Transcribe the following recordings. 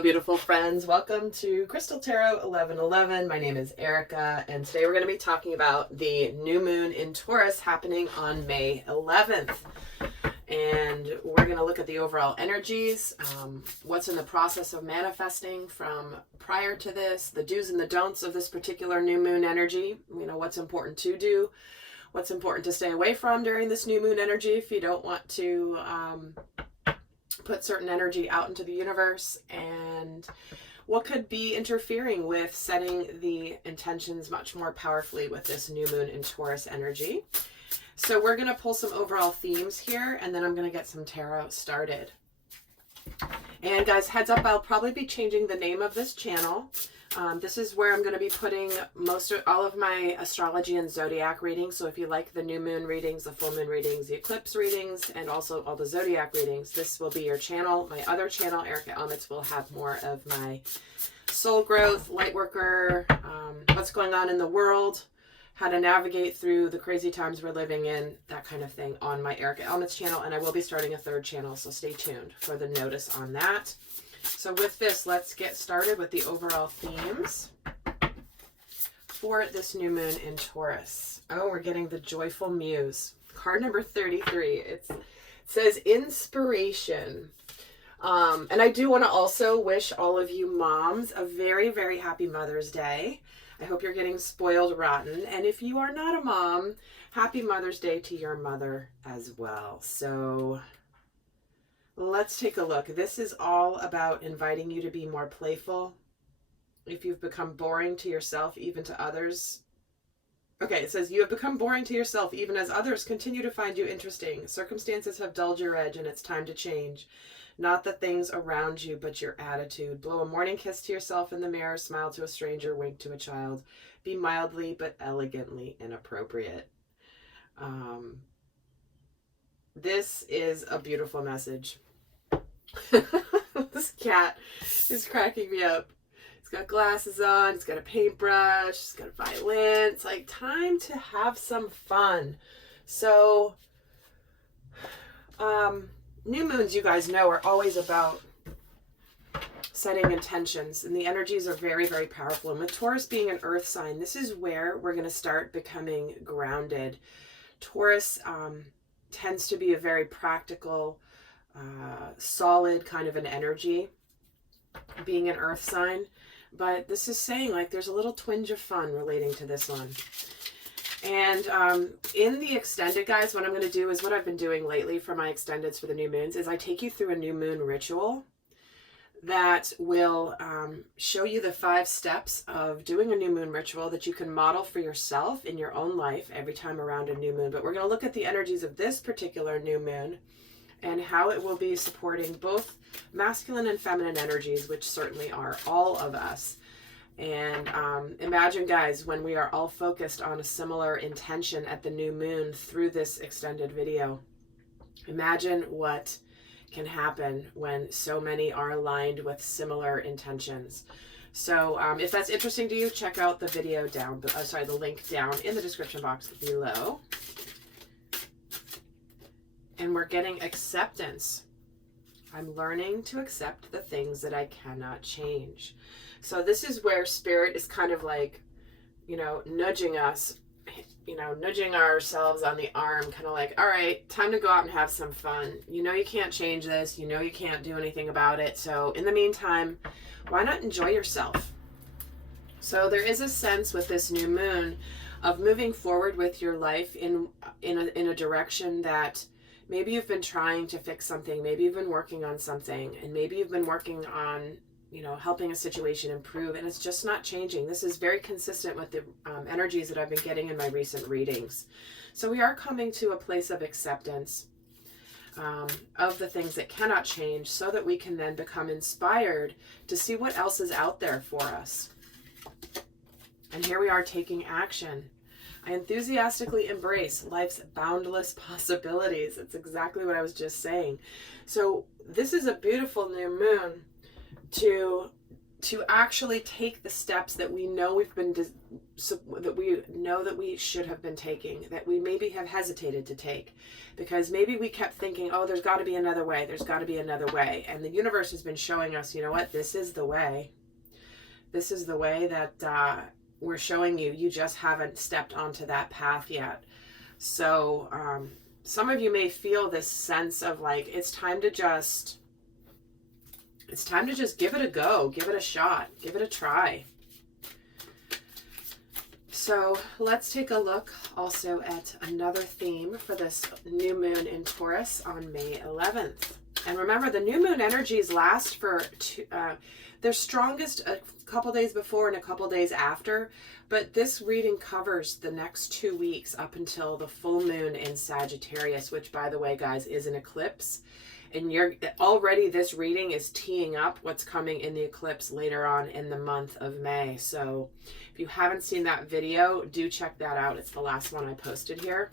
Hello, beautiful friends. Welcome to Crystal Tarot 1111. My name is Erica, and today we're going to be talking about the new moon in Taurus happening on May 11th. And we're going to look at the overall energies, what's in the process of manifesting from prior to this, the do's and the don'ts of this particular new moon energy, what's important to do, what's important to stay away from during this new moon energy if you don't want to put certain energy out into the universe, and what could be interfering with setting the intentions much more powerfully with this new moon in Taurus energy. So we're going to pull some overall themes here, and then I'm going to get some tarot started. And guys, heads up, I'll probably be changing the name of this channel. This is where I'm going to be putting all of my astrology and zodiac readings. So if you like the new moon readings, the full moon readings, the eclipse readings, and also all the zodiac readings, this will be your channel. My other channel, Erica Elmitz, will have more of my soul growth, light worker, what's going on in the world, how to navigate through the crazy times we're living in, that kind of thing on my Erica Elmitz channel. And I will be starting a third channel, so stay tuned for the notice on that. So with this, let's get started with the overall themes for this new moon in Taurus. Oh, we're getting the Joyful Muse. Card number 33. It says inspiration. And I do want to also wish all of you moms a very, very happy Mother's Day. I hope you're getting spoiled rotten. And if you are not a mom, happy Mother's Day to your mother as well. So let's take a look. This is all about inviting you to be more playful. If you've become boring to yourself, even to others. Okay, it says you have become boring to yourself, even as others continue to find you interesting. Circumstances have dulled your edge, and it's time to change. Not the things around you, but your attitude. Blow a morning kiss to yourself in the mirror, smile to a stranger, wink to a child. Be mildly but elegantly inappropriate. This is a beautiful message. This cat is cracking me up. He's got glasses on, he's got a paintbrush, he's got a violin. It's like time to have some fun. So new moons, you guys know, are always about setting intentions, and the energies are very, very powerful. And with Taurus being an earth sign, this is where we're going to start becoming grounded. Taurus tends to be a very practical, solid kind of an energy, being an earth sign. But this is saying, like, there's a little twinge of fun relating to this one. And in the extended, guys, what I'm going to do is what I've been doing lately for my extendeds for the new moons is I take you through a new moon ritual that will show you the 5 steps of doing a new moon ritual that you can model for yourself in your own life every time around a new moon. But we're going to look at the energies of this particular new moon and how it will be supporting both masculine and feminine energies, which certainly are all of us. And imagine, guys, when we are all focused on a similar intention at the new moon through this extended video. Imagine what can happen when so many are aligned with similar intentions. So if that's interesting to you, check out the video down, the link down in the description box below. And we're getting acceptance. I'm learning to accept the things that I cannot change. So this is where spirit is kind of like, nudging us, nudging ourselves on the arm, kind of like, all right, time to go out and have some fun. You can't change this. You can't do anything about it. So in the meantime, why not enjoy yourself? So there is a sense with this new moon of moving forward with your life in a direction that maybe you've been trying to fix something, maybe you've been working on something, and maybe you've been working on, helping a situation improve, and it's just not changing. This is very consistent with the energies that I've been getting in my recent readings. So we are coming to a place of acceptance of the things that cannot change so that we can then become inspired to see what else is out there for us. And here we are taking action. I enthusiastically embrace life's boundless possibilities. It's exactly what I was just saying. So this is a beautiful new moon to to actually take the steps that we know that we should have been taking, that we maybe have hesitated to take, because maybe we kept thinking, oh, there's got to be another way, there's got to be another way. And the universe has been showing us, you know what, this is the way. This is the way that we're showing you. You just haven't stepped onto that path yet. So some of you may feel this sense of like, it's time to just give it a go, give it a shot, give it a try. So let's take a look also at another theme for this new moon in Taurus on May 11th. And remember, the new moon energies last for they're strongest a couple days before and a couple days after, but this reading covers the next 2 weeks up until the full moon in Sagittarius, which, by the way, guys, is an eclipse. And you're already, this reading is teeing up what's coming in the eclipse later on in the month of May. So if you haven't seen that video, do check that out. It's the last one I posted here.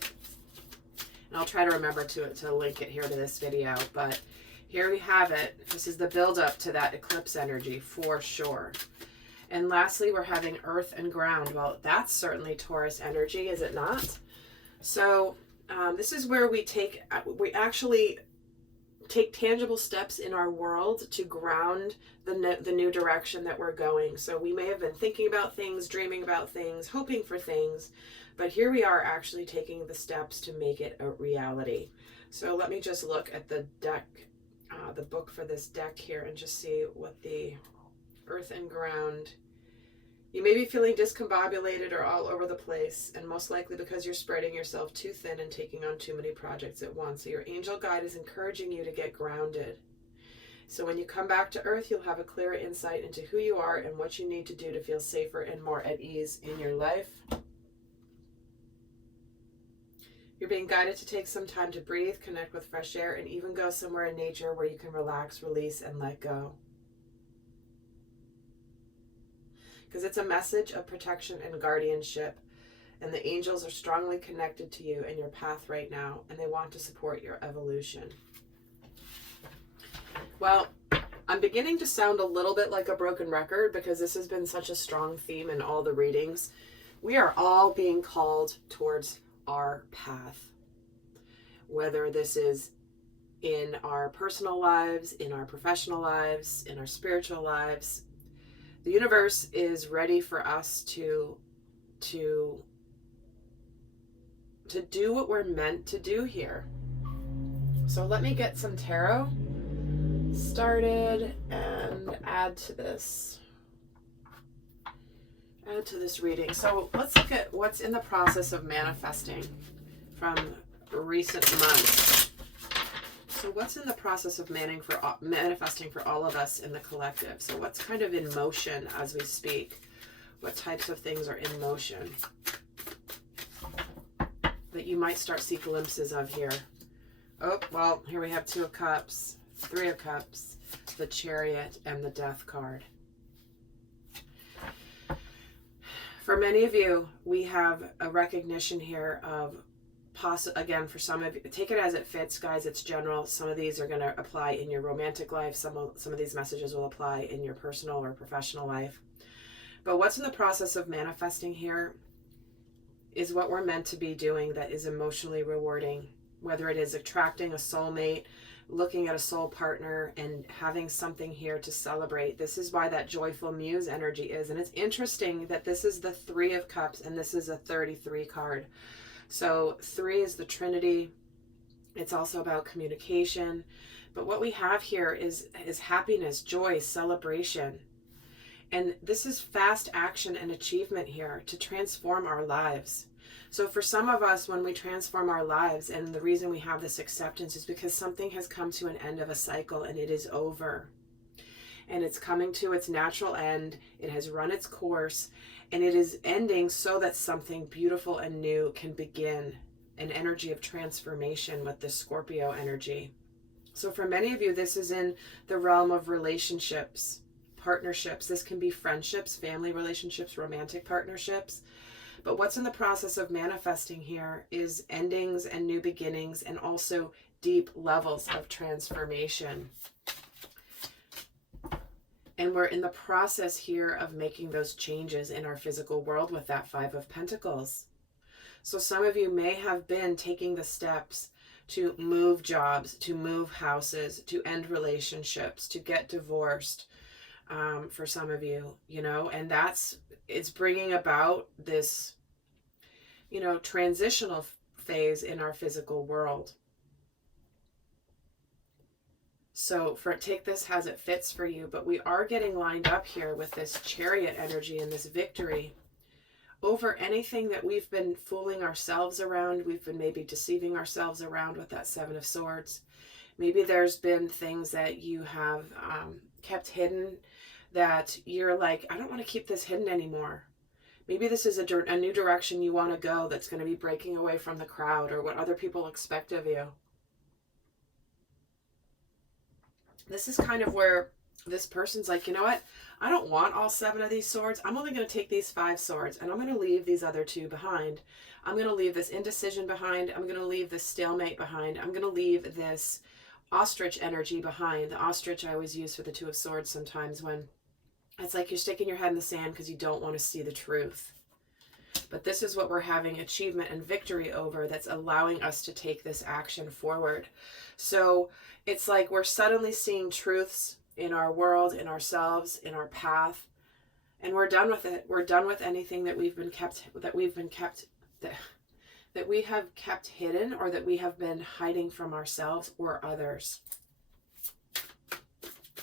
And I'll try to remember to link it here to this video. But here we have it. This is the buildup to that eclipse energy for sure. And lastly, we're having earth and ground. Well, that's certainly Taurus energy, is it not? So this is where we actually take tangible steps in our world to ground the new direction that we're going. So we may have been thinking about things, dreaming about things, hoping for things, but here we are actually taking the steps to make it a reality. So let me just look at the deck, the book for this deck here, and just see what the earth and ground. You may be feeling discombobulated or all over the place, and most likely because you're spreading yourself too thin and taking on too many projects at once. So your angel guide is encouraging you to get grounded. So when you come back to earth, you'll have a clearer insight into who you are and what you need to do to feel safer and more at ease in your life. You're being guided to take some time to breathe, connect with fresh air, and even go somewhere in nature where you can relax, release, and let go. Because it's a message of protection and guardianship, and the angels are strongly connected to you and your path right now, and they want to support your evolution. Well, I'm beginning to sound a little bit like a broken record because this has been such a strong theme in all the readings. We are all being called towards our path, whether this is in our personal lives, in our professional lives, in our spiritual lives. The universe is ready for us to do what we're meant to do here. So let me get some tarot started and add to this reading. So let's look at what's in the process of manifesting from recent months. So what's in the process of manifesting for all of us in the collective? So what's kind of in motion as we speak? What types of things are in motion that you might start to see glimpses of here? Oh, well, here we have 2 of Cups, 3 of Cups, the Chariot, and the Death card. For many of you, we have a recognition here of again, for some of you, take it as it fits, guys. It's general. Some of these are going to apply in your romantic life. Some of these messages will apply in your personal or professional life. But what's in the process of manifesting here is what we're meant to be doing that is emotionally rewarding, whether it is attracting a soulmate, looking at a soul partner, and having something here to celebrate. This is why that joyful muse energy is. And it's interesting that this is the 3 of Cups and this is a 33 card. So 3 is the Trinity. It's also about communication. But what we have here is happiness, joy, celebration. And this is fast action and achievement here to transform our lives. So for some of us, when we transform our lives, and the reason we have this acceptance is because something has come to an end of a cycle and it is over. And it's coming to its natural end. It has run its course. And it is ending so that something beautiful and new can begin, an energy of transformation with the Scorpio energy. So for many of you, this is in the realm of relationships, partnerships. This can be friendships, family relationships, romantic partnerships. But what's in the process of manifesting here is endings and new beginnings, and also deep levels of transformation. And we're in the process here of making those changes in our physical world with that Five of Pentacles. So some of you may have been taking the steps to move jobs, to move houses, to end relationships, to get divorced, for some of you, you know, and it's bringing about this, you know, transitional phase in our physical world. So take this as it fits for you, but we are getting lined up here with this Chariot energy and this victory over anything that we've been fooling ourselves around. We've been maybe deceiving ourselves around with that Seven of Swords. Maybe there's been things that you have kept hidden that you're like, I don't want to keep this hidden anymore. Maybe this is a new direction you want to go that's going to be breaking away from the crowd or what other people expect of you. This is kind of where this person's like, you know what? I don't want all 7 of these swords. I'm only going to take these 5 swords and I'm going to leave these other 2 behind. I'm going to leave this indecision behind. I'm going to leave this stalemate behind. I'm going to leave this ostrich energy behind. The ostrich I always use for the 2 of Swords sometimes, when it's like you're sticking your head in the sand because you don't want to see the truth. But this is what we're having achievement and victory over, that's allowing us to take this action forward. So it's like we're suddenly seeing truths in our world, in ourselves, in our path, and we're done with it. We're done with anything that we have kept hidden, or that we have been hiding from ourselves or others.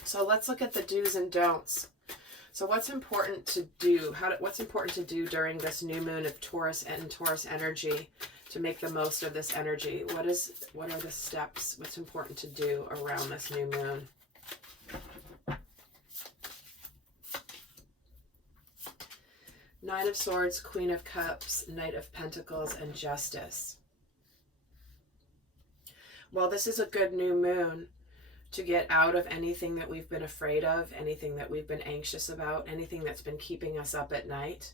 So let's look at the do's and don'ts. So what's important to do? What's important to do during this new moon of Taurus and Taurus energy to make the most of this energy? What are the steps? What's important to do around this new moon? Nine of Swords, Queen of Cups, Knight of Pentacles, and Justice. Well, this is a good new moon to get out of anything that we've been afraid of, anything that we've been anxious about, anything that's been keeping us up at night,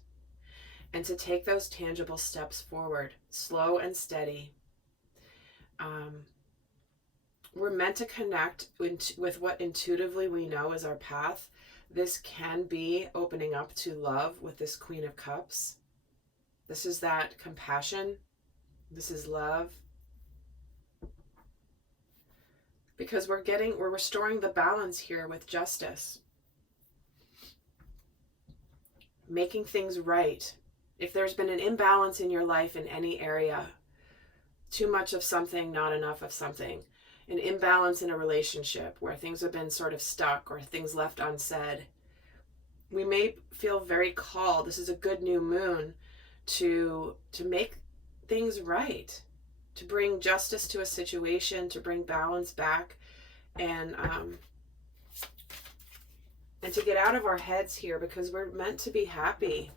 and to take those tangible steps forward, slow and steady. We're meant to connect with what intuitively we know is our path. This can be opening up to love with this Queen of Cups. This is that compassion. This is love. Because we're restoring the balance here with Justice. Making things right. If there's been an imbalance in your life in any area, too much of something, not enough of something, an imbalance in a relationship where things have been sort of stuck or things left unsaid, we may feel very called. This is a good new moon to make things right, to bring justice to a situation, to bring balance back, and to get out of our heads here, because we're meant to be happy.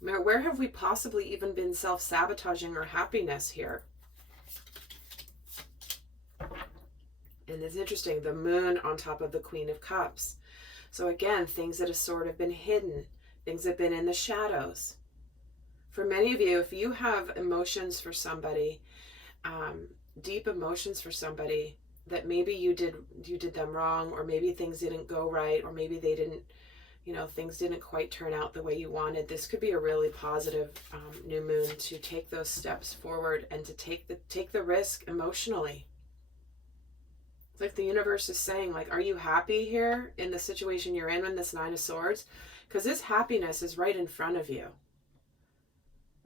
Where have we possibly even been self-sabotaging our happiness here? And it's interesting, the moon on top of the Queen of Cups. So again, things that have sort of been hidden, things that have been in the shadows. For many of you, if you have emotions for somebody, deep emotions for somebody, that maybe you did them wrong, or maybe things didn't go right, or maybe they didn't, things didn't quite turn out the way you wanted. This could be a really positive new moon to take those steps forward and to take the risk emotionally. It's like the universe is saying, like, are you happy here in the situation you're in this Nine of Swords? Because this happiness is right in front of you.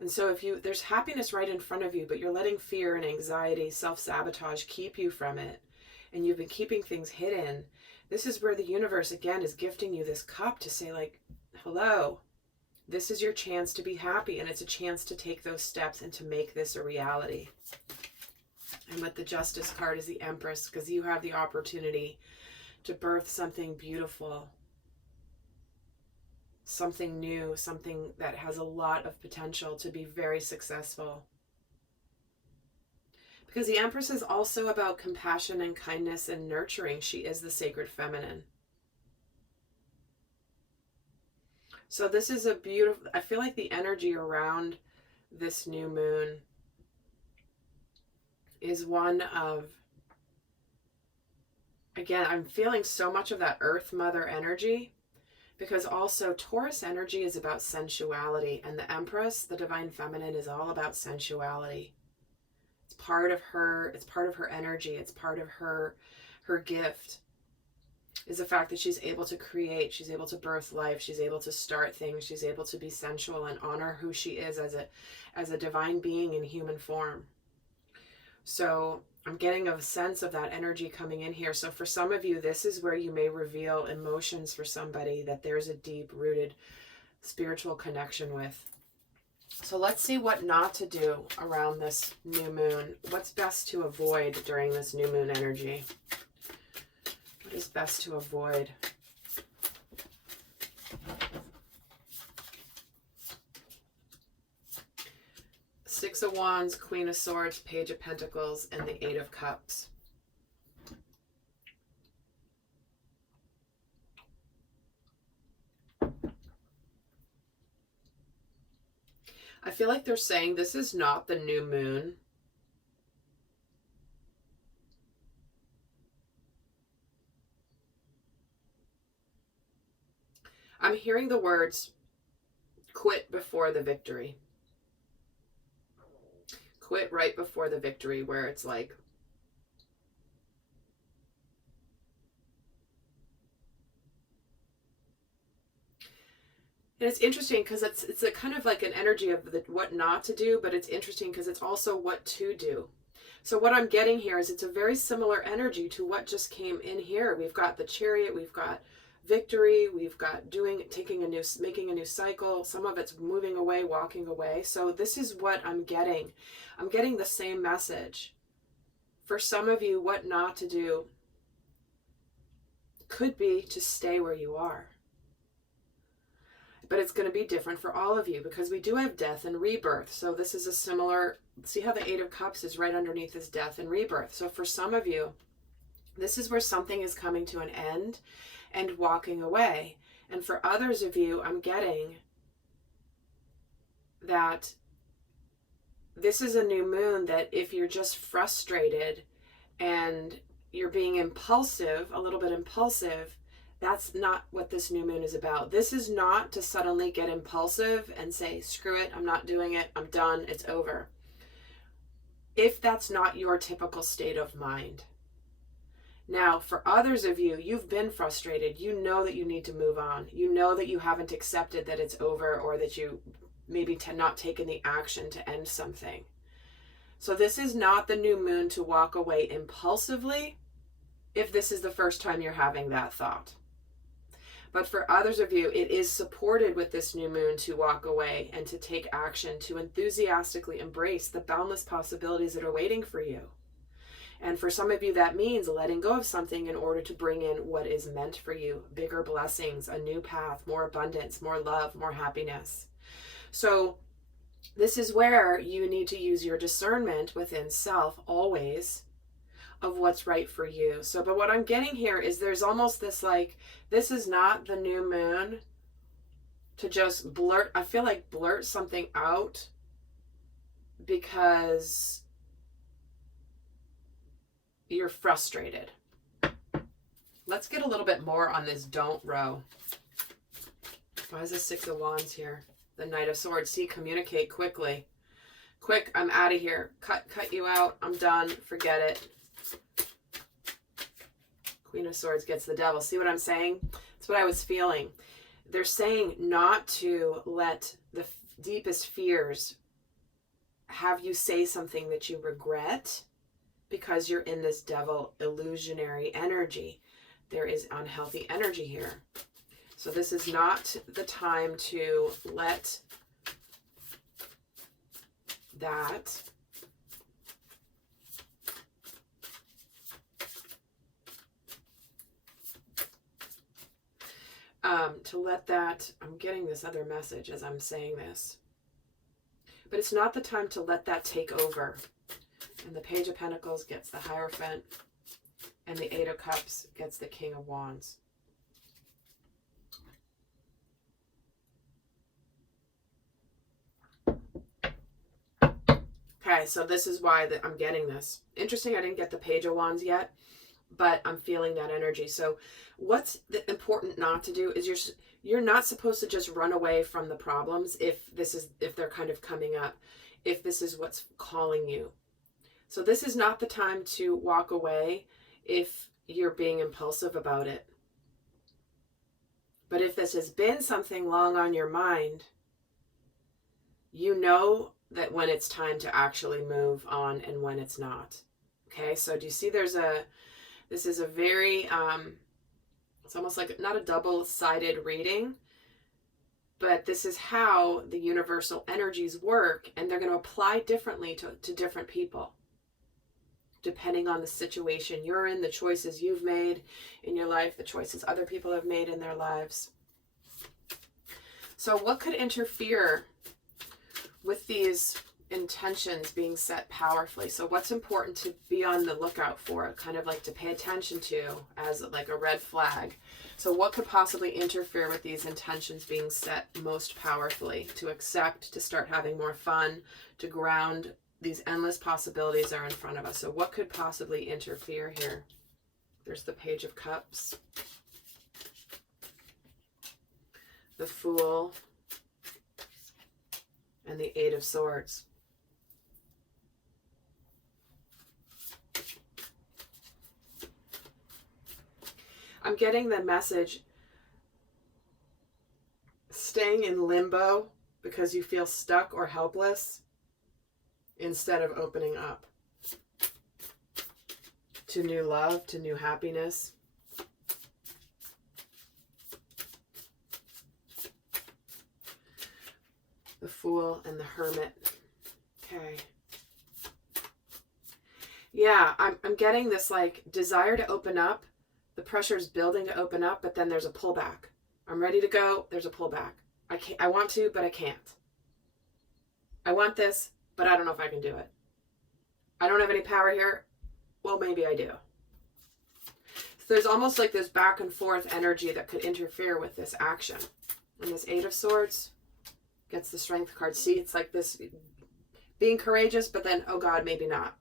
And so there's happiness right in front of you, but you're letting fear and anxiety, self-sabotage keep you from it, and you've been keeping things hidden, this is where the universe, again, is gifting you this cup to say, like, hello, this is your chance to be happy, and it's a chance to take those steps and to make this a reality. And with the Justice card is the Empress, because you have the opportunity to birth something beautiful, something new, something that has a lot of potential to be very successful. Because the Empress is also about compassion and kindness and nurturing. She is the sacred feminine. So this is a beautiful, I feel like the energy around this new moon is one of, Again, I'm feeling so much of that Earth Mother energy, because also Taurus energy is about sensuality, and the Empress, the divine feminine, is all about sensuality. It's part of her energy, it's part of her gift, is the fact that she's able to create, she's able to birth life, she's able to start things, she's able to be sensual and honor who she is as a divine being in human form. So I'm getting a sense of that energy coming in here. So for some of you, this is where you may reveal emotions for somebody that there's a deep-rooted spiritual connection with. So let's see what not to do around this new moon. What's best to avoid during this new moon energy? What is best to avoid? Six of Wands, Queen of Swords, Page of Pentacles, and the Eight of Cups. I feel like they're saying this is not the new moon. I'm hearing the words, quit before the victory. Quit right before the victory, where it's like, and it's interesting because it's a kind of like an energy of what not to do, but it's interesting because it's also what to do. So what I'm getting here is it's a very similar energy to what just came in here. We've got the Chariot, we've got victory, we've got making a new cycle. Some of it's moving away, walking away. So this is what I'm getting. I'm getting the same message. For some of you, what not to do could be to stay where you are. But it's going to be different for all of you because we do have death and rebirth. So this is a similar, see how the Eight of Cups is right underneath this death and rebirth. So for some of you, this is where something is coming to an end and walking away. And for others of you, I'm getting that this is a new moon that if you're just frustrated and you're being impulsive, a little bit impulsive, that's not what this new moon is about. This is not to suddenly get impulsive and say, screw it, I'm not doing it, I'm done, it's over. If that's not your typical state of mind. Now, for others of you, you've been frustrated. You know that you need to move on. You know that you haven't accepted that it's over, or that you maybe not taken the action to end something. So this is not the new moon to walk away impulsively if this is the first time you're having that thought. But for others of you, it is supported with this new moon to walk away and to take action, to enthusiastically embrace the boundless possibilities that are waiting for you. And for some of you, that means letting go of something in order to bring in what is meant for you, bigger blessings, a new path, more abundance, more love, more happiness. So this is where you need to use your discernment within self always of what's right for you. So, but what I'm getting here is there's almost this like, this is not the new moon to just blurt something out because you're frustrated. Let's get a little bit more on this don't row. Why is the Six of Wands here? The Knight of Swords. See, communicate quickly. Quick, I'm out of here. Cut you out. I'm done. Forget it. Queen of Swords gets the Devil. See what I'm saying? That's what I was feeling. They're saying not to let the deepest fears have you say something that you regret because you're in this devil illusionary energy. There is unhealthy energy here. So this is not the time to let that I'm getting this other message as I'm saying this, but it's not the time to let that take over. And the Page of Pentacles gets the Hierophant, and the Eight of Cups gets the King of Wands. Okay, so this is why I'm getting this. Interesting, I didn't get the Page of Wands yet. but I'm feeling that energy. So what's important not to do is you're not supposed to just run away from the problems if they're kind of coming up, if this is what's calling you. So this is not the time to walk away if you're being impulsive about it. But if this has been something long on your mind, you know that when it's time to actually move on and when it's not. Okay, so do you see this is a very, it's almost like not a double-sided reading, but this is how the universal energies work, and they're going to apply differently to different people, depending on the situation you're in, the choices you've made in your life, the choices other people have made in their lives. So what could interfere with these intentions being set powerfully? So what's important to be on the lookout for, kind of like to pay attention to as like a red flag? So what could possibly interfere with these intentions being set most powerfully? To accept, to start having more fun, to ground these endless possibilities are in front of us. So what could possibly interfere here? There's the Page of Cups, the Fool, and the Eight of Swords. I'm getting the message, staying in limbo because you feel stuck or helpless instead of opening up to new love, to new happiness. The Fool and the Hermit. Okay. Yeah, I'm getting this like desire to open up. The pressure is building to open up, but then there's a pullback. I'm ready to go. There's a pullback. I want to, but I can't. I want this, but I don't know if I can do it. I don't have any power here. Well, maybe I do. So there's almost like this back and forth energy that could interfere with this action. And this Eight of Swords gets the Strength card. See, it's like this being courageous, but then, oh God, maybe not.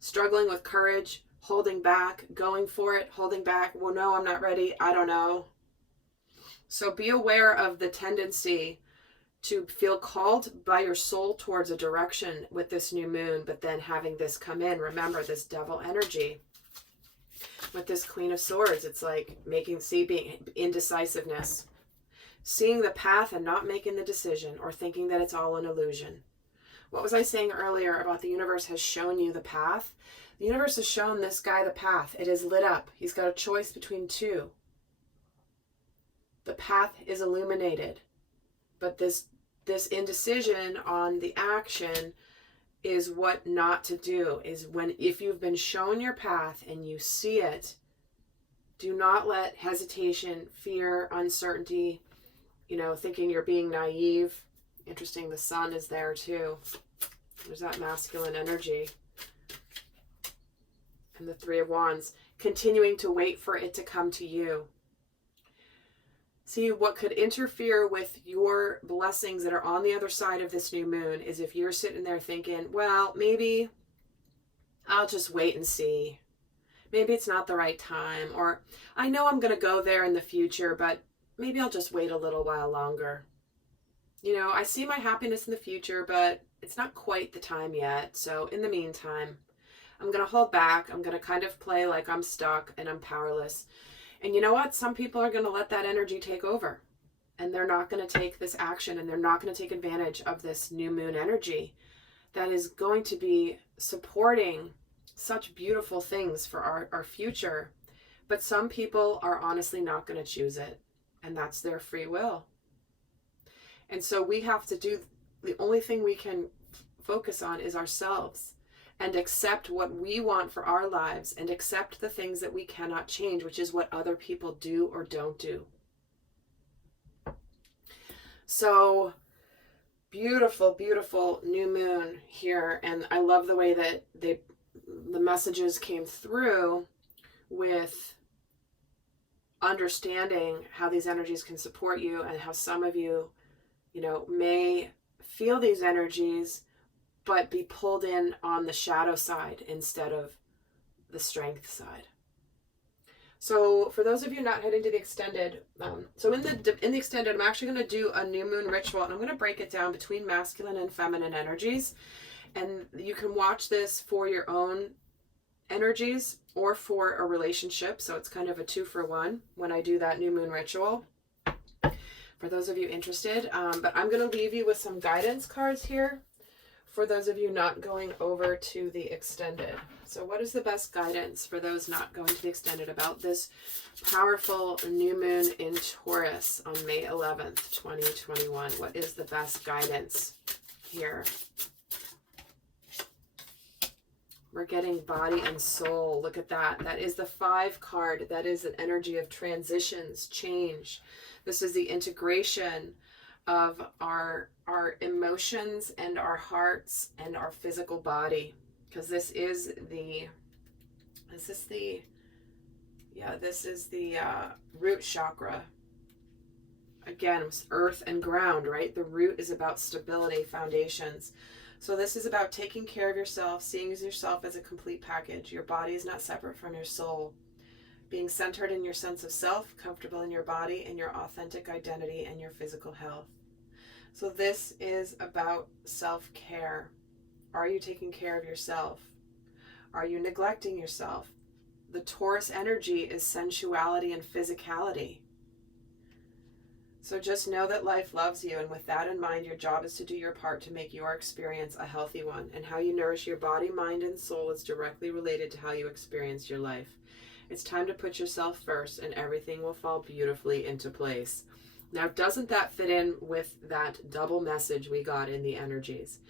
Struggling with courage, holding back, going for it, holding back. Well, no, I'm not ready. I don't know. So be aware of the tendency to feel called by your soul towards a direction with this new moon, but then having this come in. Remember this devil energy with this Queen of Swords. It's like being indecisiveness, seeing the path and not making the decision, or thinking that it's all an illusion. What was I saying earlier about the universe has shown you the path? The universe has shown this guy the path. It is lit up. He's got a choice between two. The path is illuminated. But this indecision on the action is what not to do. Is if you've been shown your path and you see it, do not let hesitation, fear, uncertainty, thinking you're being naive. Interesting, the Sun is there too. There's that masculine energy. And the Three of Wands, continuing to wait for it to come to you. See, what could interfere with your blessings that are on the other side of this new moon is if you're sitting there thinking, well, maybe I'll just wait and see. Maybe it's not the right time. Or I know I'm going to go there in the future, but maybe I'll just wait a little while longer. I see my happiness in the future, but it's not quite the time yet. So in the meantime, I'm going to hold back. I'm going to kind of play like I'm stuck and I'm powerless. And you know what? Some people are going to let that energy take over. And they're not going to take this action, and they're not going to take advantage of this new moon energy that is going to be supporting such beautiful things for our future. But some people are honestly not going to choose it. And that's their free will. And so we have to do, the only thing we can focus on is ourselves, and accept what we want for our lives, and accept the things that we cannot change, which is what other people do or don't do. So beautiful, beautiful new moon here. And I love the way that the messages came through with understanding how these energies can support you, and how some of you, may feel these energies, but be pulled in on the shadow side instead of the strength side. So for those of you not heading to the extended, so in the extended, I'm actually going to do a new moon ritual, and I'm going to break it down between masculine and feminine energies. And you can watch this for your own energies or for a relationship. So it's kind of a 2-for-1 when I do that new moon ritual, for those of you interested. But I'm going to leave you with some guidance cards here for those of you not going over to the extended. So what is the best guidance for those not going to the extended about this powerful new moon in Taurus on May 11th, 2021? What is the best guidance here? We're getting body and soul. Look at that. That is the 5 card. That is an energy of transitions, change. This is the integration of our emotions and our hearts and our physical body, because this is the root chakra. Again, earth and ground, right? The root is about stability, foundations. So this is about taking care of yourself, seeing yourself as a complete package. Your body is not separate from your soul. Being centered in your sense of self, comfortable in your body and your authentic identity and your physical health. So this is about self-care. Are you taking care of yourself? Are you neglecting yourself? The Taurus energy is sensuality and physicality. So just know that life loves you, and with that in mind, your job is to do your part to make your experience a healthy one. And how you nourish your body, mind, and soul is directly related to how you experience your life. It's time to put yourself first, and everything will fall beautifully into place. Now, doesn't that fit in with that double message we got in the energies?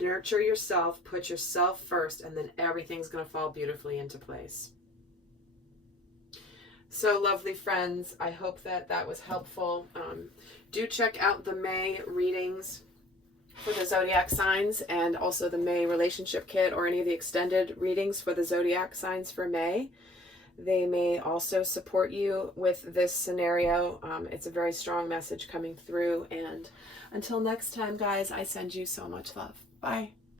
Nurture yourself, put yourself first, and then everything's going to fall beautifully into place. So, lovely friends, I hope that that was helpful. Do check out the May readings for the zodiac signs, and also the May relationship kit, or any of the extended readings for the zodiac signs for May. They may also support you with this scenario. It's a very strong message coming through. And until next time, guys, I send you so much love. Bye.